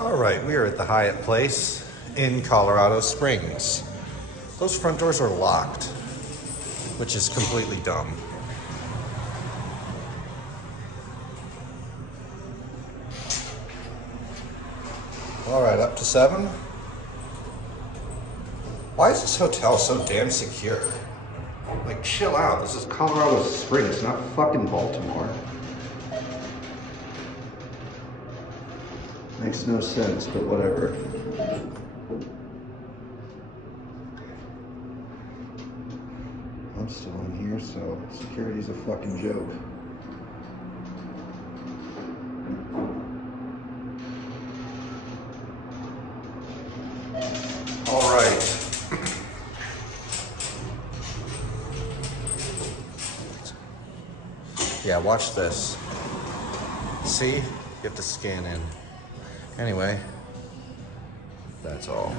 All right, we are at the Hyatt place in Colorado Springs. Those front doors are locked, which is completely dumb. All right, up to 7. Why is this hotel so damn secure? Like, chill out. This is Colorado Springs, not fucking Baltimore. Makes no sense, but whatever. I'm still in here, so security's a fucking joke. All right. Yeah, watch this. See? You have to scan in. Anyway, that's all.